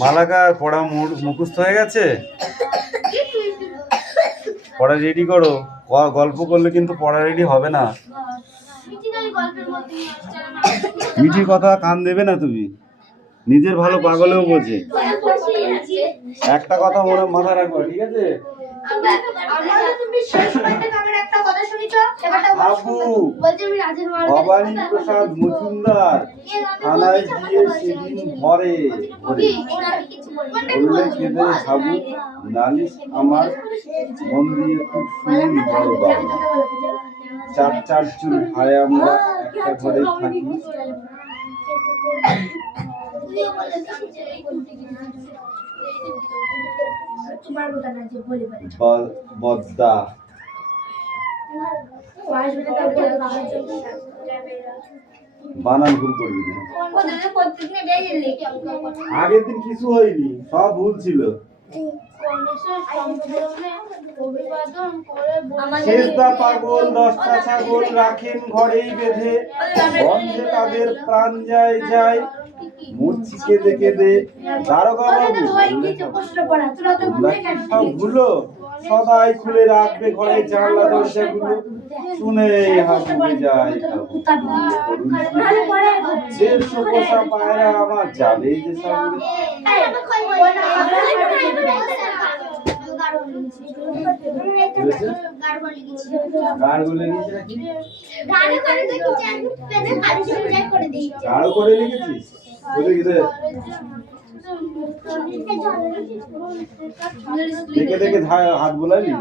মালাকার পড়া মুখস্থ হয়ে গেছে? পড়া রেডি করো, গল্প করলে কিন্তু পড়া রেডি হবে না। মিঠির কথা কান দেবে না তুমি, নিজের ভালো পাগলেও বোঝে। একটা কথা মনে মাথায় রাখবো, ঠিক আছে? ভবানী প্রসাদ মজুমদার থানায় গিয়ে সেদিন ঘরে বললে কেঁদে ঝাবু, নালিশ আমার মন দিয়ে খুব শুনি বড় বাবা। চার চুল ভাই আমরা একটা ঘরে থাকি। বদ্দা বানান ভুল করবি না। আগের দিন কিছু হয়নি, সব ভুল ছিল। শেষদা পাগল 10টা ছাগল রাখেন ঘরেই বেঁধে, গন্ধে তাদের প্রাণ যায় যায় মূর্ছি কেঁদে কেঁদে। দারোগা বাবু সব ভুলো, সদাই খুলে রাখবে ঘরে জানলা দরজাগুলো, শুনে হাসবে যায়। 150 পোষা পায়রা আমার যাবে যে সামনে। দেখে দেখে হাত বোলালি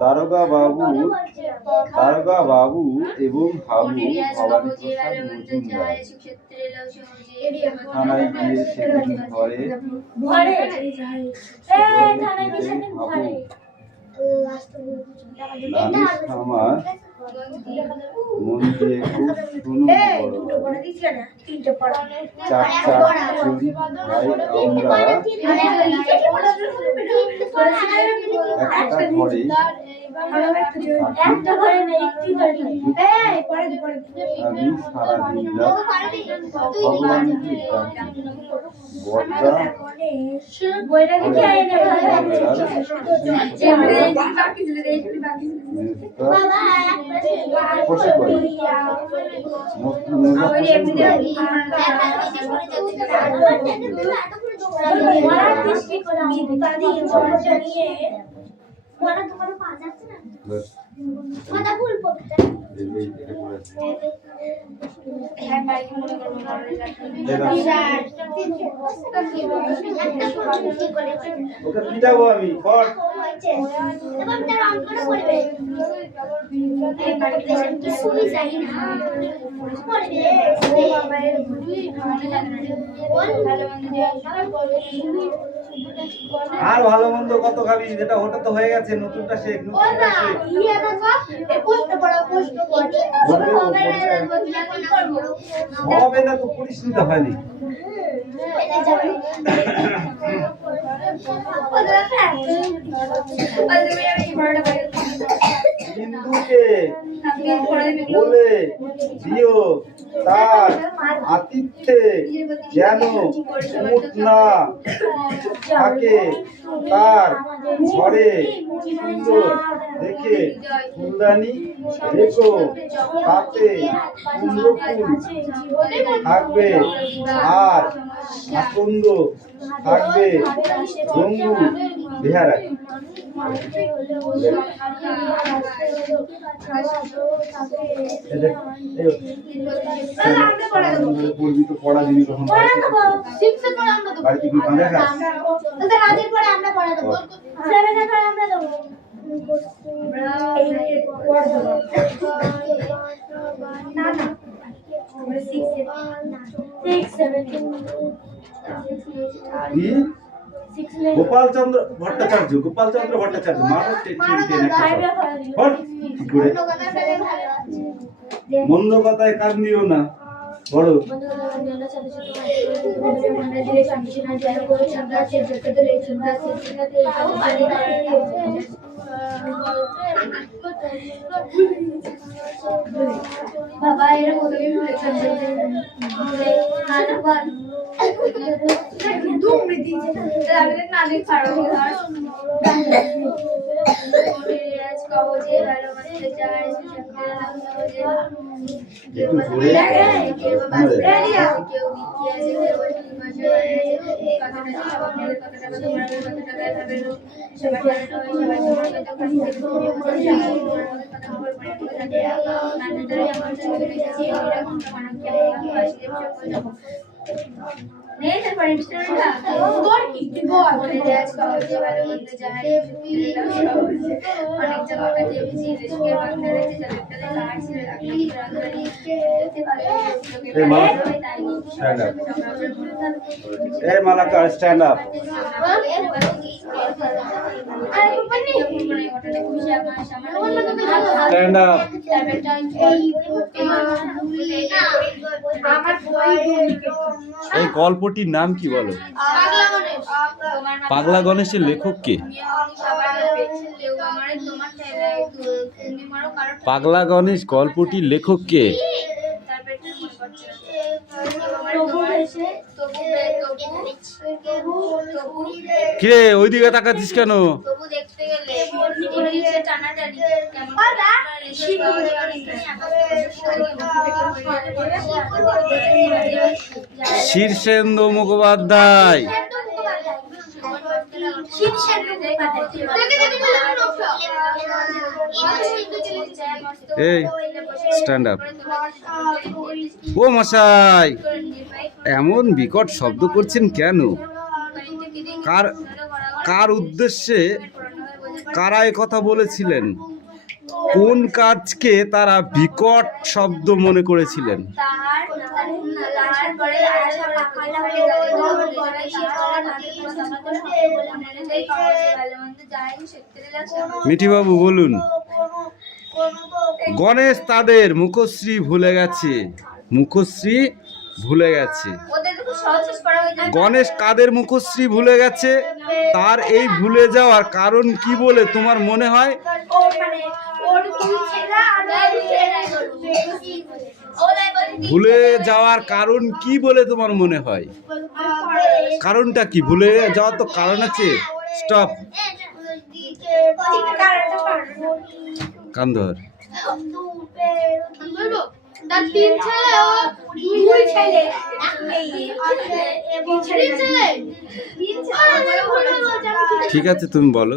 দারোগা বাবু এবং হাবু ভবানী প্রসাদ মজুমদার থানায় গিয়ে সেদিন ঘরে আমার মন দিয়ে খুব শুনুন চার চুরি ভাই আমরা একটা ঘরে আমি সারাদিন ভগবানকে পিটাবো আমি আর ভালো মন্দ কত খাবি, যেটা ওটা তো হয়ে গেছে, নতুনটা শেখ। হবে না তো, পরিস্থিতি হয়নি। হিন্দুকে বলে দিও তার আতিথ্যে যেন মুখ না থাকে, তার ঘরে সুন্দর দেখে ফুলদানি রেখো, তাতে কুমড়ো ফুল থাকবে আর আকন্দ থাকবে রঙ্গু বিহারা। বলবি তো পড়া দিবি কখন? বাড়িতে কি কাঁদা খাস? গোপালচন্দ্র ভট্টাচার্য মানুষ মন্দ কথায় কান দিও না। বড় বাবা এরকম Malakar stand up. Stand up. এই গল্পটির নাম কি বলো? পাগলা গণেশের লেখক কে? পাগলা গণেশ গল্পটির লেখক কে? কিরে ওইদিকে তাকাচ্ছিস কেন? শীর্ষেন্দু মুখোপাধ্যায়। এই স্ট্যান্ড আপ। ও মশাই, এমন বিকট শব্দ করছেন কেন? কার উদ্দেশ্যে কারা এ কথা বলেছিলেন? কোন কাজকে তারা বিকট শব্দ মনে করেছিলেন? মিঠিবাবু বলুন। গণেশ তাদের মুখশ্রী ভুলে গেছে। মুখশ্রী ভুলে গেছে। গণেশ কাদের মুখশ্রী ভুলে গেছে? তার এই ভুলে যাওয়ার কারণ কি বলে তোমার মনে হয়? ভুলে যাওয়ার কারণ কি বলে তোমার মনে হয়? কারণটা কি? ভুলে যাওয়ার তো কারণ আছে। স্টপ। কান ধর। ঠিক আছে তুমি বলো।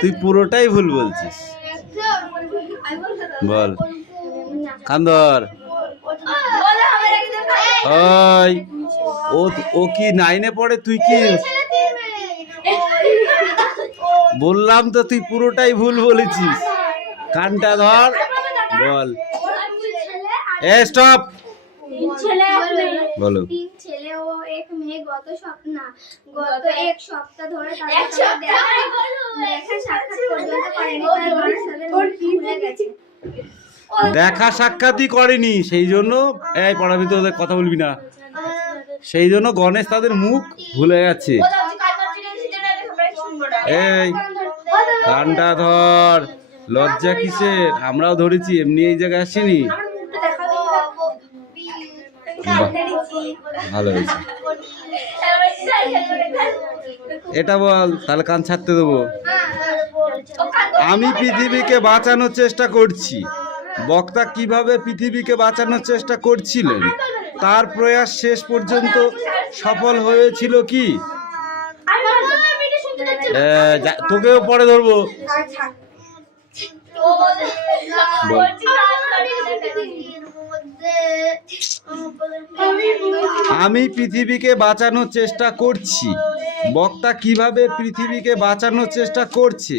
তুই পুরোটাই ভুল বলছিস। বল। কান ধর। ওই ও কি 9-এ পড়ে? তুই কি? বললাম তো তুই পুরোটাই ভুল বলেছিস। কানটা ধর। বল। স্টপ। বলো। 3 ছেলে ও 1 মেয়ে গত এক সপ্তাহ ধরে দেখা সাক্ষাৎই করেনি, সেই জন্য এই পড়ার ভিতরে কথা বলবি না। সেই জন্য গণেশ তাদের মুখ ভুলে গেছে। এই কানটা ধর। লজ্জা কিসের? আমরাও ধরেছি, এমনি এই জায়গায় আসিনি। ভালো হয়েছে। এটা বল, তাহলে কান ছাড়তে দেবো। আমি পৃথিবীকে বাঁচানোর চেষ্টা করছি। বক্তা কিভাবে পৃথিবীকে বাঁচানোর চেষ্টা করছিলেন? তার প্রয়াস শেষ পর্যন্ত সফল হয়েছিল কি? তোকেও পরে ধরবো। আমি পৃথিবীকে বাঁচানোর চেষ্টা করছি। বক্তা কিভাবে পৃথিবীকে বাঁচানোর চেষ্টা করছে?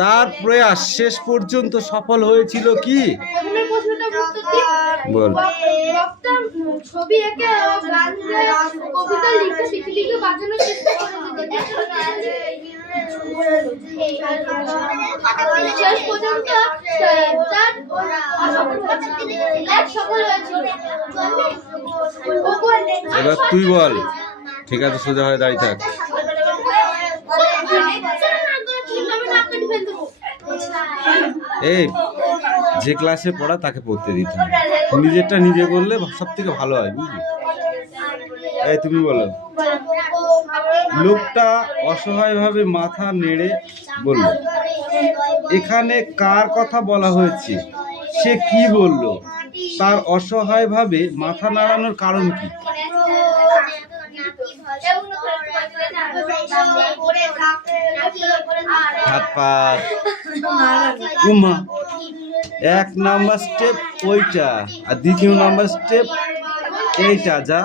তার প্রয়াস শেষ পর্যন্ত সফল হয়েছিল কি? বল। ছবি এঁকে গান কবিতা লিখে পৃথিবীকে বাঁচানোর চেষ্টা করেছে। শেষ পর্যন্ত এবার তুই বল। ঠিক আছে, সোজা হয়ে দাঁড়িয়ে থাক। এই যে ক্লাসে পড়া তাকে পড়তে দিতে হবে, নিজেরটা নিজে করলে সব থেকে ভালো হয়, বুঝলি? এই তুমি বলো। লোকটা অসহায়ভাবে মাথা নেড়ে বলল, এখানে কার কথা বলা হয়েছে? সে কি বলল? তার অসহায়ভাবে মাথা নাড়ানোর কারণ কি? হাত পা উমা। 1 নাম্বার স্টেপ ওইটা, আর 2 নাম্বার স্টেপ এইটা। যা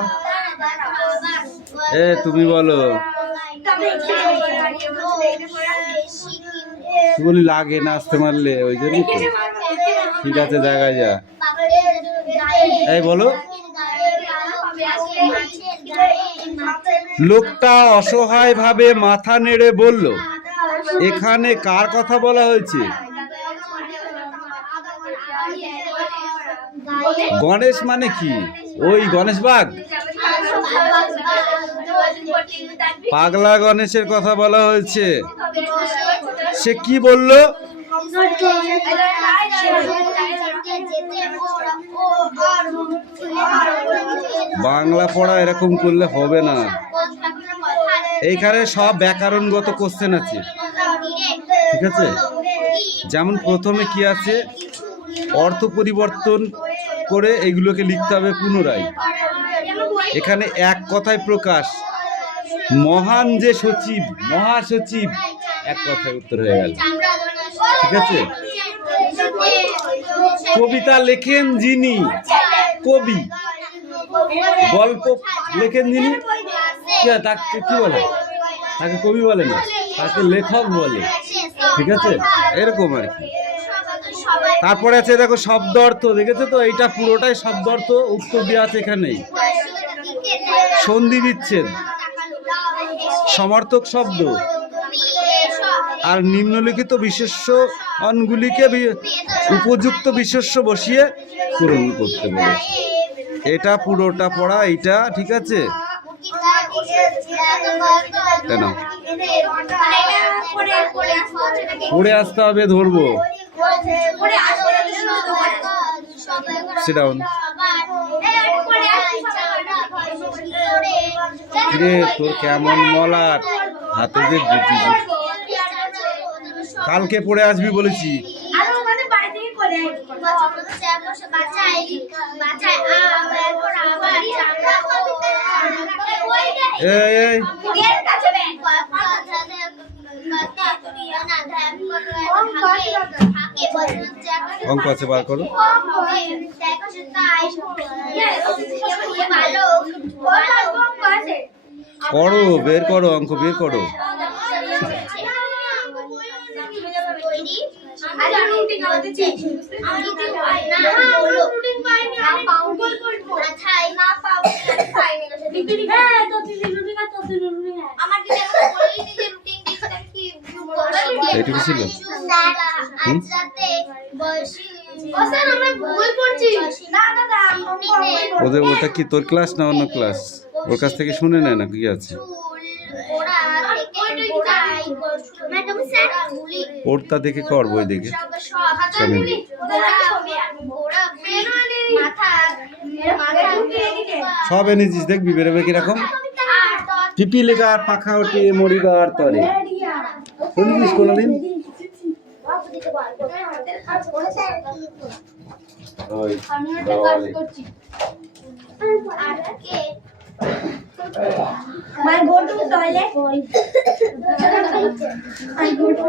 তুমি বলো। বলি লাগে না আসতে মারলে, ওই জন্যই তো। ঠিক আছে, জায়গায় যা। এই বলো। লোকটা অসহায়ভাবে মাথা নেড়ে বলল, এখানে কার কথা বলা হয়েছে? গণেশ মানে কি? ওই গণেশ বাঘ, পাগলা গণেশের কথা বলা হয়েছে। সে কি বলল? বাংলা পড়া এরকম করলে হবে না। এইখানে সব ব্যাকরণগত কোশ্চেন আছে, ঠিক আছে? যেমন প্রথমে কি আছে, অর্থ পরিবর্তন করে এগুলোকে লিখতে হবে পুনরায়। এখানে এক কথায় প্রকাশ, মহান যে সচিব, মহাসচিব, এক কথায় উত্তর হয়ে গেল, ঠিক আছে? কবিতা লেখেন যিনি, কবি। গল্প লেখেন যিনি, তাকে কি বলে? তাকে কবি বলে না, তাকে লেখক বলে, ঠিক আছে? এরকম আর কি। তারপরে আছে দেখো শব্দ অর্থ, দেখেছো তো? এইটা পুরোটাই শব্দ অর্থ উত্তর দেওয়া আছে এখানে। সন্ধি বিচ্ছেদ, সমার্থক শব্দ আর নিম্নলিখিত বিশেষ্যণগুলিকে উপযুক্ত বিশেষ্য বসিয়ে পূরণ করতে বলেছে। এটা পুরোটা পড়া, এইটা, ঠিক আছে? কেন পড়ে আসতে হবে? ধরবো। Sit down. তোর কেমন মলাট হাতে যে গুটি। কালকে পড়ে আসবি বলেছি। অঙ্ক আছে, বার করো। করো, বের করো, অঙ্ক বের করো। এইটুকু ছিল। ওদের ওটা কি তোর ক্লাস না অন্য ক্লাস? ওর কাছ থেকে শুনে নেয় না কি আছে। ওরটা দেখে কর, বই দেখে। সব এনেছিস, দেখবি বেরোবে কিরকম। পিপিলিকা আর পাখা ওঠে মরিবার তরে, শুনছিস কোনোদিন? I go to toilet. I go to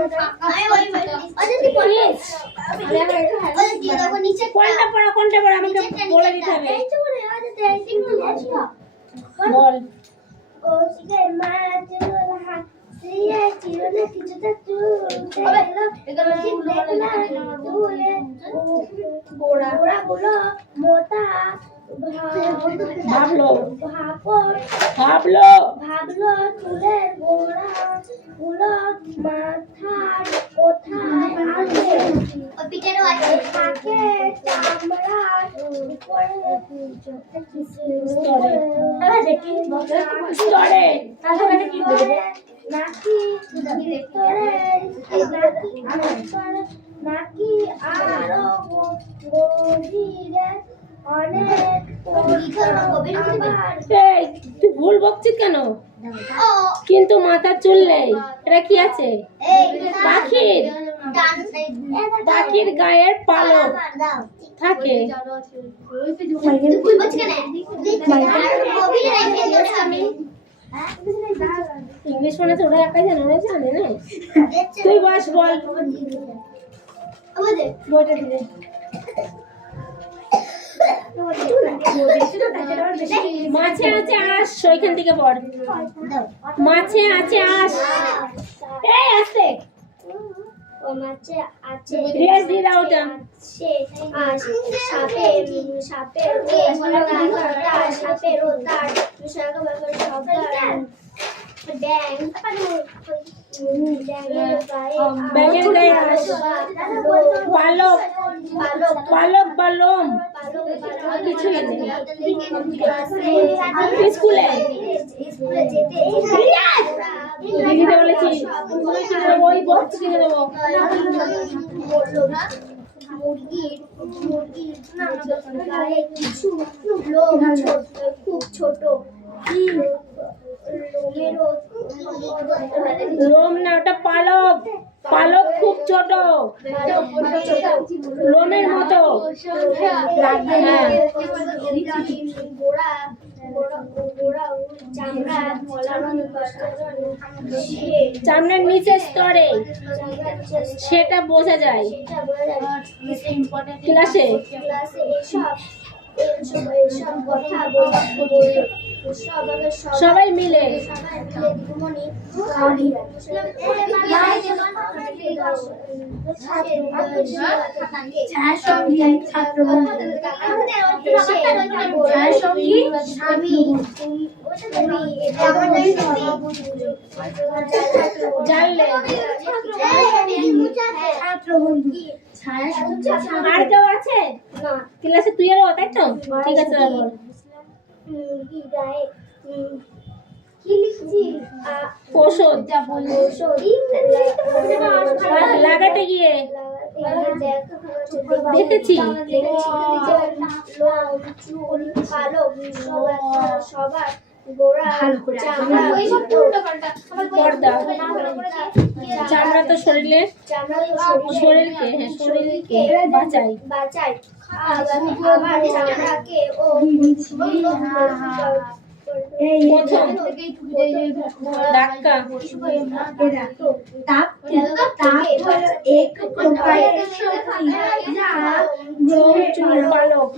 কোনটা পড়া আমাকে বলে দিতে হবে। বল। ও শিখে মাছ লোলা সিয়া চিরনা কিছুটা চুলতে এগুলো দেখনা তুলে গোড়া গোড়া গুলো মোটা ভাবলো ভাবলো চুলের গোড়া গুলো মাথার কোথায় আছে থাকে চামড়ার উপরে দেখি স্তরে নাকি নাকি আরো গভীরে অনেক এই তুই ভুল বকছিস কেন? কিন্তু মাথার চুল নেই, এটা কি আছে? পাখির গায়ের পালক থাকে। ইংলিশ মানে ওরা একাই জানে, ওরা জানে না। তুই বাস বল বইটা দিলে। মাছে আছে আঁশ, ওইখান থেকে পড়। মাছে আছে আঁশ, এই আসতে রেস দিয়ে দাও ওটা। ব্যাঙের গায়ে আঁশ, পালক পালক বা লোম কিছুই নেই। স্কুলে দিদিতে বলেছি ওই বক্স কিনে দেবো। খুব ছোট লোম না, ওটা পালক। পালক খুব ছোট, লোমের মতো। চামড়ার নিচের স্তরে, সেটা বোঝা যায় ক্লাসে। সবাই মিলে জানলে। আর কেউ আছে ক্লাসে? তুই আরো, তাই তো? ঠিক আছে বল। ওষুধ লাগাতে গিয়ে দেখেছি সবার গোড়া চামড়া তো শরীরকে বাঁচায়। আবার চামড়াকে ও প্রথম ধাক্কা তাপ হলো এক প্রকারের শক্তি যা চুল পালক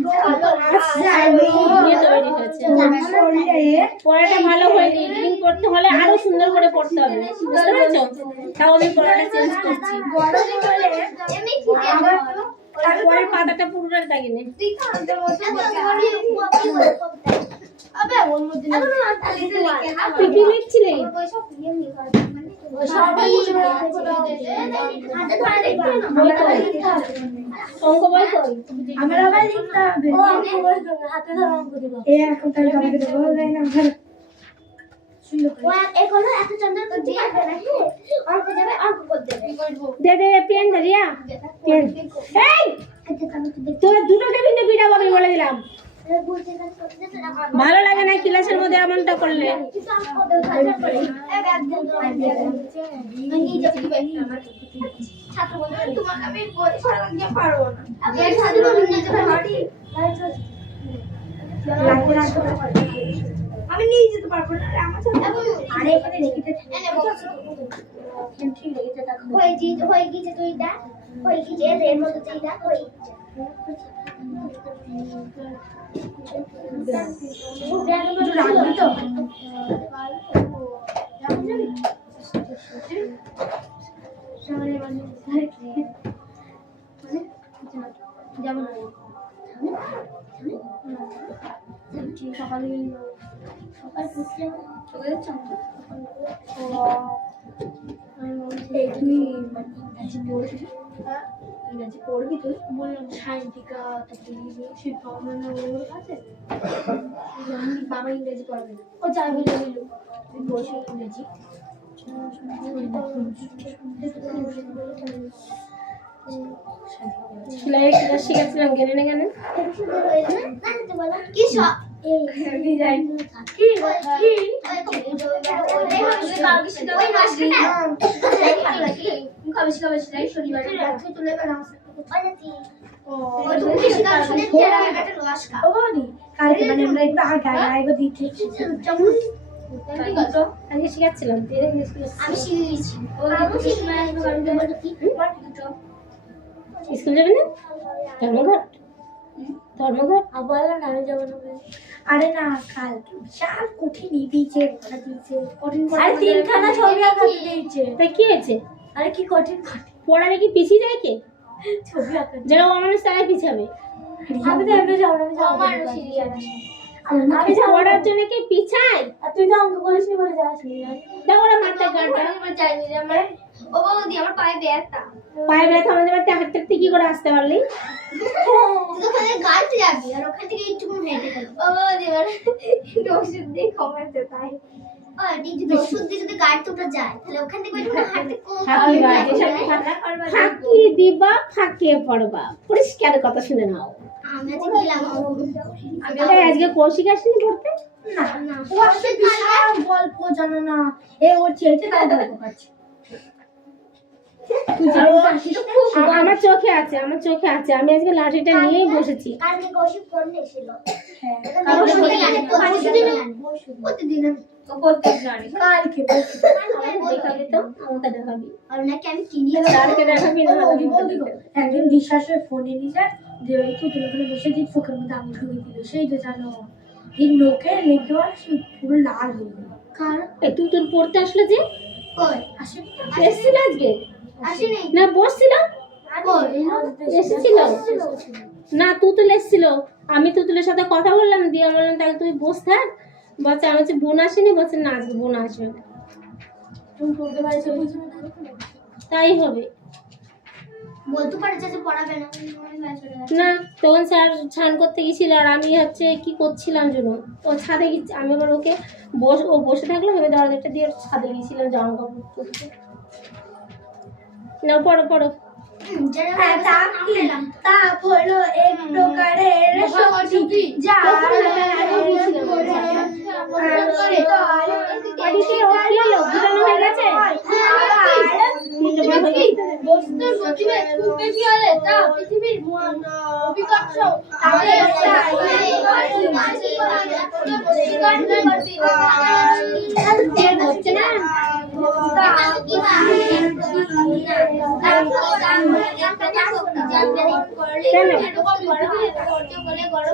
দিয়ে তৈরি হয়েছে। পড়াটা ভালো হয়নি, রিডিং করতে হলে আরো সুন্দর করে পড়তে হবে, বুঝতে পেরেছো? তাও আমি পড়াটা চেঞ্জ করছি। তারপরের পাতাটা পুরোটা দাগিনে। তুই লিখছিলি? অঙ্ক বই কই? আমার আবার লিখতে হবে। হাতে ধরে অঙ্ক দিব। এই এখন তাহলে আমাকে দেবো যাই না ধর। এখনো এত চন্দ্র তো দিয়ে দেবে হ্যাঁ। অঙ্ক যাবে অঙ্ক করতে দেবে। দে পেন দে রিয়া পেন। এই তোরা দুটো টেবিলে পিঠা পাবি বলে দিলাম। ভালো লাগে না ক্লাসের মধ্যে এমনটা করলে। আমি নিয়ে যেতে পারবো না আরে এখানে রেখে হয়ে গিয়েছে তুই দেখ হয়ে গিয়েছে এর মধ্যে তুই দেখ হয়ে যেমন দিয়েছি সকালে সকাল পুষলে সকালে ইংরাজি পড়বি তুই বললাম সাহিত্যিকা তারপরে শিল্প আছে বাবা ইংরেজি পড়াবে ও চাই বলে বললো তুই বসে ইংরেজি সেলাই ক্লাস শিখাচ্ছিলাম গেলে না কেন কি সব আজকে শিখাচ্ছিলাম স্কুল যাবে না ধর্মঘট ধর্মঘট আবার আমি যাবো না আরে না কালকে বিশাল কঠিন দিয়েছে কঠিন আরে তিনখানা ছবি আঁকা দিয়েছে তাই কি হয়েছে আরে কি কঠিন পড়ালে কি পিছিয়ে যায় কে ছবি আঁকা যারা মানুষ তারাই পিছাবে আমি তো এমনি যাবো না আমার সিরিয়াস আমি পড়ার জন্য কি পিছাই আর তুই তো অঙ্ক করিস নি বলে যাস নি দেখো ওরা মারতে গানটা চাইনি যে আমার ও বৌদি আমার পায়ে ব্যথা পায়ে ব্যথা আমাদের বাড়িতে হাঁটতে হাঁটতে কি করে আসতে পারলি তুই তো ওখানে গাড়িতে যাবি আর ওখান থেকে একটু হেঁটে যাবি ও বৌদি মানে ওষুধ দিয়ে কমাতে তাই ও যদি ওষুধ দিয়ে যদি গাড়িতে উঠে যায় তাহলে ওখান থেকে একটু হাঁটতে ফাঁকি দিবা ফাঁকিয়ে পড়বা পরিষ্কার কথা শুনে নাও আমি আজকে গেলাম আমি আজকে কৌশিক আসেনি পড়তে না ও আসলে বিশাল গল্প জানো না এ ওর চেয়েছে তাই গল্প করছে আমার চোখে আছে আমি আজকে লাঠিটা নিয়েই বসেছি কালকে কৌশিক ফোন এসেছিল হ্যাঁ প্রতিদিন কালকে দেখাবি তো আমাকে দেখাবি আর নাকি আমি কিনি কালকে দেখাবি না একদিন বিশ্বাসের ফোনে নিয়ে যে ওই পুতুল ওখানে বসে যে চোখের মধ্যে আঙুল ঢুকে দিল সেই তো জানো এই লোকে লেগে পুরো লাল হয়ে গেল কারণ তুই তোর পড়তে আসলো যে কই আসেনি এসেছিল আজকে আসেনি না বসছিল এসেছিল না তুতুল এসেছিল আমি তুতুলের সাথে কথা বললাম দিয়ে বললাম তাহলে তুই বস থাক বলছে আমি হচ্ছে বোন আসেনি বলছে না আজকে বোন আসবে তুমি পড়তে পারছো তাই হবে বলতে পারে যে পড়াবে না না তখন স্যার স্নান করতে গেছিল আর আমি হচ্ছে কি করছিলাম জন্য ও ছাদে গেছি আমি আবার ওকে ও বসে থাকলো আমি দরজাটা দিয়ে ছাদে গেছিলাম জামা কাপড় পরতে না পড়ো পড়ো তাপ হলো এক প্রকারের শক্তি যা বস্তুর গতিবেগ খুব বেশি হলে তা পৃথিবীর অভিকর্ষ হচ্ছে না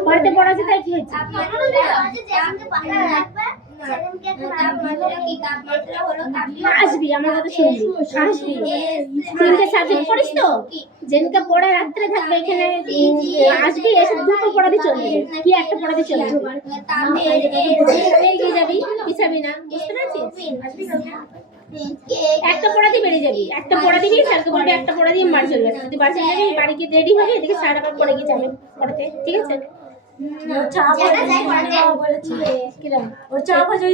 বাড়িতে পড়াচ্ছে তাই কি হয়েছে আসবি আমার কথা শুনবি আসবি তিনটে সাবজেক্ট পড়িস তো যেদিনকে পড়ে রাত্রে থাকবে এখানে আসবি এসে দুটো পড়াতে চলবে কি একটা পড়াতে চলবে এগিয়ে যাবি পিছাবি না বুঝতে পারছিস একটা পড়া দিয়ে বেরিয়ে যাবি একটা পড়া দিবি স্যারকে বলবি একটা পড়া দিয়ে বাড়ি চলে যাবি যদি বাড়ি চলে যাবি বাড়ি গিয়ে রেডি হবে এদিকে স্যার আবার পড়ে গিয়ে যাবে পড়াতে ঠিক আছে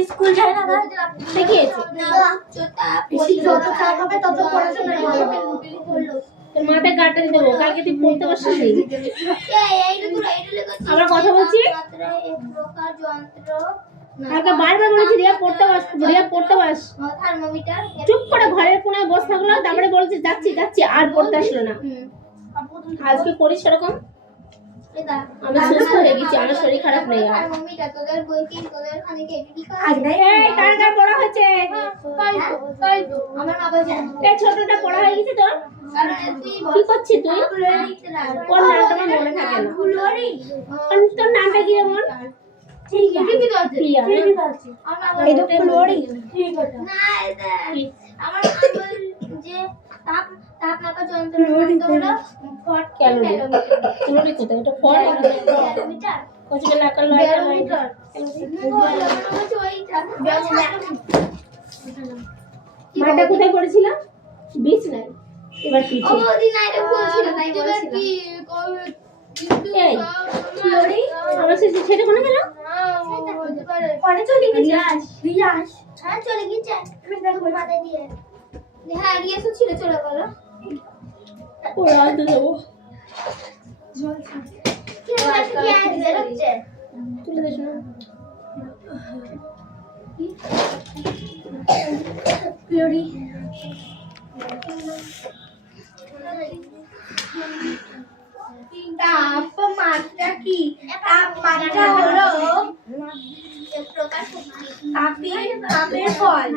স্কুল যায় না তোর মাথায় গাড়টা দিয়ে দেবো কালকে তুই পড়তে বসছিস আবার কথা বলছি কালকে বারবার বলেছি রিয়া পড়তে বস চুপ করে ঘরের কোনায় বসে থাকলো তারপরে বলছে যাচ্ছি আর পড়তে আসলো না আজকে করিস সেরকম আমি সুস্থ হয়ে গেছি আমার শরীর খারাপ নেই আর কার কার পড়া হচ্ছে এই ছোটটা পড়া হয়ে গেছে তোর কি করছিস তুই কোন নামটা আমার মনে থাকে না তোর নামটা কি যেমন कुछ भी ना कर लो ऐसा মাটা কোথায় পড়েছিল বিচ নাই এবার পিছে এই আমার ছেড়ে কোনে গেল চলে গেছে মাথায় দিয়ে হ্যাঁ রিয়াসও ছিল চলে গেল ওরা তো দেবো তুলে দিস না Glory. তাপমাত্রা কি? তাপমাত্রা হলো তাপের ফল।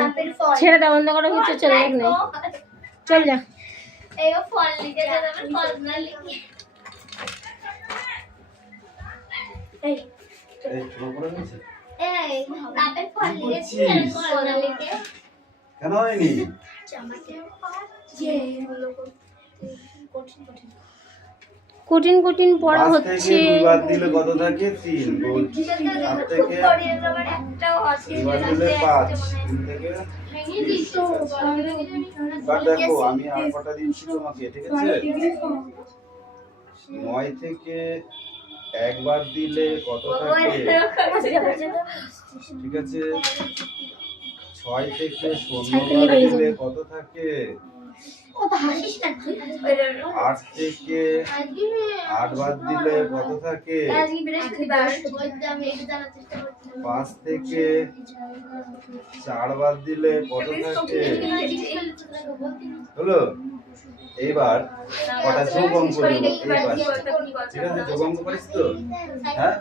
তাপের ফল। ছেড়ে দাও বন্ধ করো কিছু চলে যাক না চল যা এই ফল লিখে দাও ফল না লিখে এই এই তাপের ফল লিখেছি ফল না লিখে কেন হয়নি? যে হলো কঠিন কঠিন কঠিন কঠিন পড়া পাঁচ হচ্ছে থেকে দুইবার দিলে কত থাকে? 3 রোজ 8 থেকে একটাও দুইবার দিলে 5 3 থেকে এবার দেখো আমি আর কটা দিচ্ছি তোমাকে, ঠিক আছে? 9 থেকে একবার দিলে কত থাকে? ঠিক আছে। 6 থেকে 16 বার দিলে কত থাকে? ও তো হাসিস না 8 থেকে 8 বার দিলে কত থাকে? আজকে বৃহস্পতিবার আমি একটু জানার চেষ্টা করছিলাম 5 থেকে 4 বার দিলে কত থাকে? হলো? এইবার কটা যোগ অঙ্ক দেবো এইবার, ঠিক আছে? যোগ অঙ্ক পারিস তো? হ্যাঁ,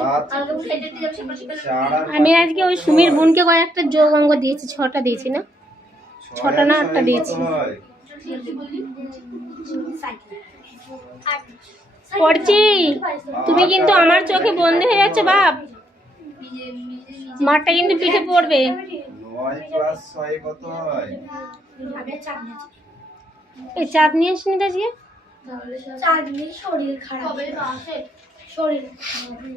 7 4 আর আমি আজকে ওই সুমির বোনকে কয়েকটা যোগ অঙ্ক দিয়েছি 6টা দিয়েছি না 6টা না 8টা দিয়েছি পড়ছি তুমি কিন্তু আমার চোখে বন্ধ হয়ে যাচ্ছে বাপ মাঠটা কিন্তু পিঠে পড়বে 9 প্লাস 6 কত হয়? এই চাপ নিয়ে আসিনি আজকে চাঁদনি শরীর খারাপ শরীর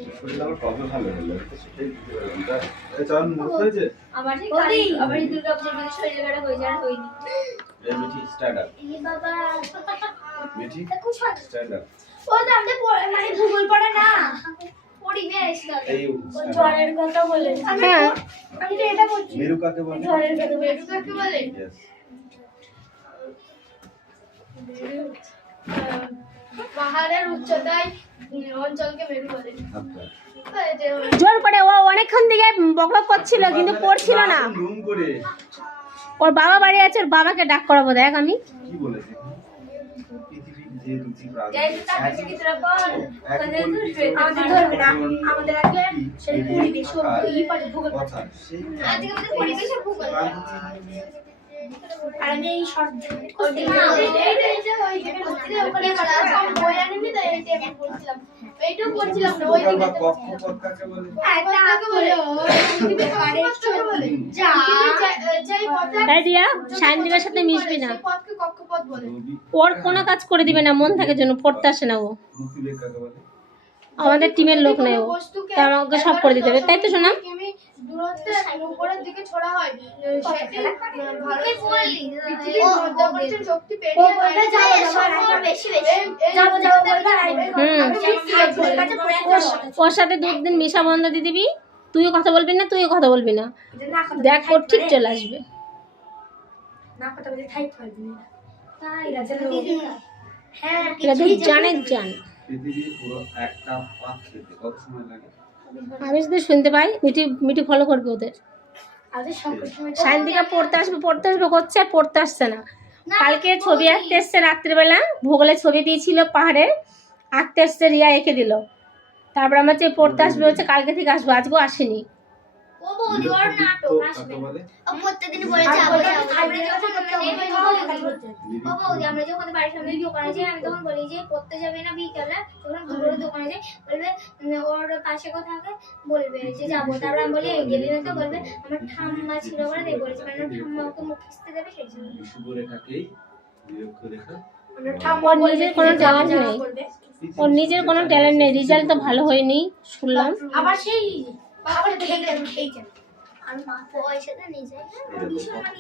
শরীর আবার কবে ভালো হলো সেটাই বুঝতে পারলাম না। এই চল মুখ হয়েছে আবার দুর্গা পূজার শরীর খারাপ হয়ে যায় হয়নি এই মিঠি স্টার্ট আপ এই বাবা মিঠি খুব সাথে স্টার্ট আপ ও তো আমাদের মানে ভূগোল পড়া না পরিবেশ এই জ্বরের কথা বলে হ্যাঁ আমি তো এটা বলছি মেরু কাকে বলে? জ্বরের কথা মেরু কাকে বলে Yes. পাহাড়ের উচ্চতায় অঞ্চলকে মেরু বলে আচ্ছা জোর করে ও অনেকক্ষণ থেকে বকবক করছিল কিন্তু পড়ছিল না রুম করে ওর বাবা বাড়ি আছে ওর বাবাকে ডাক করাবো দেখ আমি কি বলেছে? পৃথিবীর যে দুটি প্রাণ আমাদের ধরবে না আমাদের আগে সেই পরিবেশ এই পারে ভূগোল কথা সেই আজকে আমাদের পরিবেশ আর ভূগোল আর আমি এই শর্ট করতে এইটাও পড়ছিলাম না ওই বা কক্ষপথ কাকে বলে? তাই দিয়া সায়নদীপের সাথে মিশবি না কক্ষপথ বলে ওর কোনো কাজ করে দিবে না মন থাকে জন্য পড়তে আসে না ও মুক্তিলেখ কাকে বলে? আমাদের টিমের লোক নেই ও তাই আমাকে সব করে দিতে হবে তাই তো শোনা দূরত্বে উপরের দিকে ছড়া হয় সেটি পৃথিবীর মধ্যাকর্ষণ শক্তি পেরিয়ে ওর সাথে দুদিন মিশা বন্ধ দিয়ে দিবি তুইও কথা বলবি না তুইও কথা বলবি না দেখ ওর ঠিক চলে আসবে এরা দুই জানে জান পৃথিবীর পুরো একটা পাক খেতে কত সময় লাগে? আমি যদি শুনতে পাই মিঠি মিঠি ফলো করবে ওদের সায়ন্তিকা পড়তে আসবে করছে আর পড়তে আসছে না কালকে ছবি আঁকতে এসছে রাত্রিবেলা ভূগোলের ছবি দিয়েছিল পাহাড়ের আঁকতে এসছে রিয়া এঁকে দিল তারপর আমার যে পড়তে আসবে হচ্ছে কালকে থেকে আসবো আজকেও আসেনি ও বৌদি ওর নাটক আসবে ও প্রত্যেকদিন বলেছে ও বৌদি আমরা যখন বাড়ির সামনে দোকানে যাই আমি তখন বলি যে পড়তে যাবে না বিকালে তখন ঘুরে দোকানে যাই বলবে ওর পাশে কথা থাকে বলবে যে যাবো তারপর আমি বলি গেলি না তো বলবে আমার ঠাম্মা ছিল বলে তাই বলেছে কারণ ঠাম্মা ওকে মুখ খিস্তে দেবে সেই জন্য শুভ রেখাকেই নিরক্ষ রেখা ওর নিজের কোনো ট্যালেন্ট নেই, ওর নিজের কোনো ট্যালেন্ট নেই, রেজাল্ট তো ভালো হয়নি শুনলাম। আবার সেই আবার খেয়েছেন আর মা পয়সাটা নিয়ে যায় না ভীষণ মানে